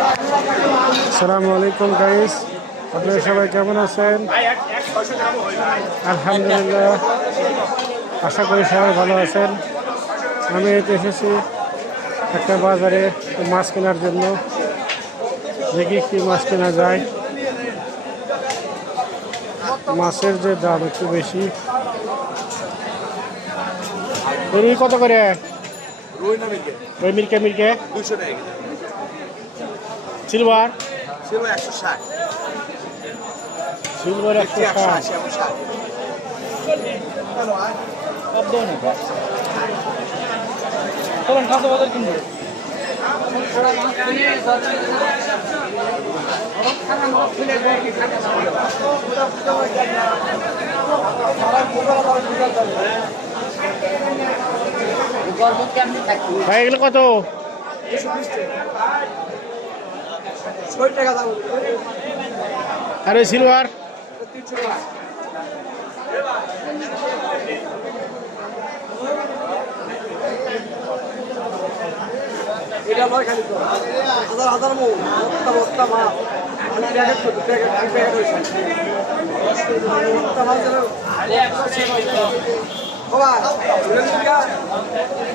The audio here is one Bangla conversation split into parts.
আসসালামু আলাইকুম গাইস, আপনারা সবাই কেমন আছেন? আলহামদুলিল্লাহ, আশা করি সবাই ভালো আছেন। আমি এতে এসেছি একটা বাজারে মাছ কেনার জন্য। দেখি কি মাছ কেনা যায়। মাছের যে দাম একটু বেশি। রুই কত করে? মিরকে 200 টাকা। সিলভার ছিল 160। সিলভার 160। চলেন খাদ্য বাজার কিনবো। ভাই এগুলো কত? 60 টাকা দাম। আর ওই সিলভার? 300 টাকা। এটা লয় খালি তো। হাজার হাজার মো বস্তা বস্তা মাছ। মানে প্যাকেট কত প্যাকেট হইছে। বস্তা মাছ যেন বাবা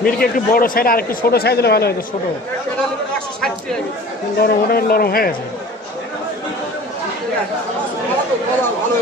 মিরকে একটু বড় সাইজ আর একটু ছোট সাইজ হলে ভালো হতো। ছোট এটা 160 টাকা। নরম, ওটা নরম হয়ে গেছে। ভালো ভালো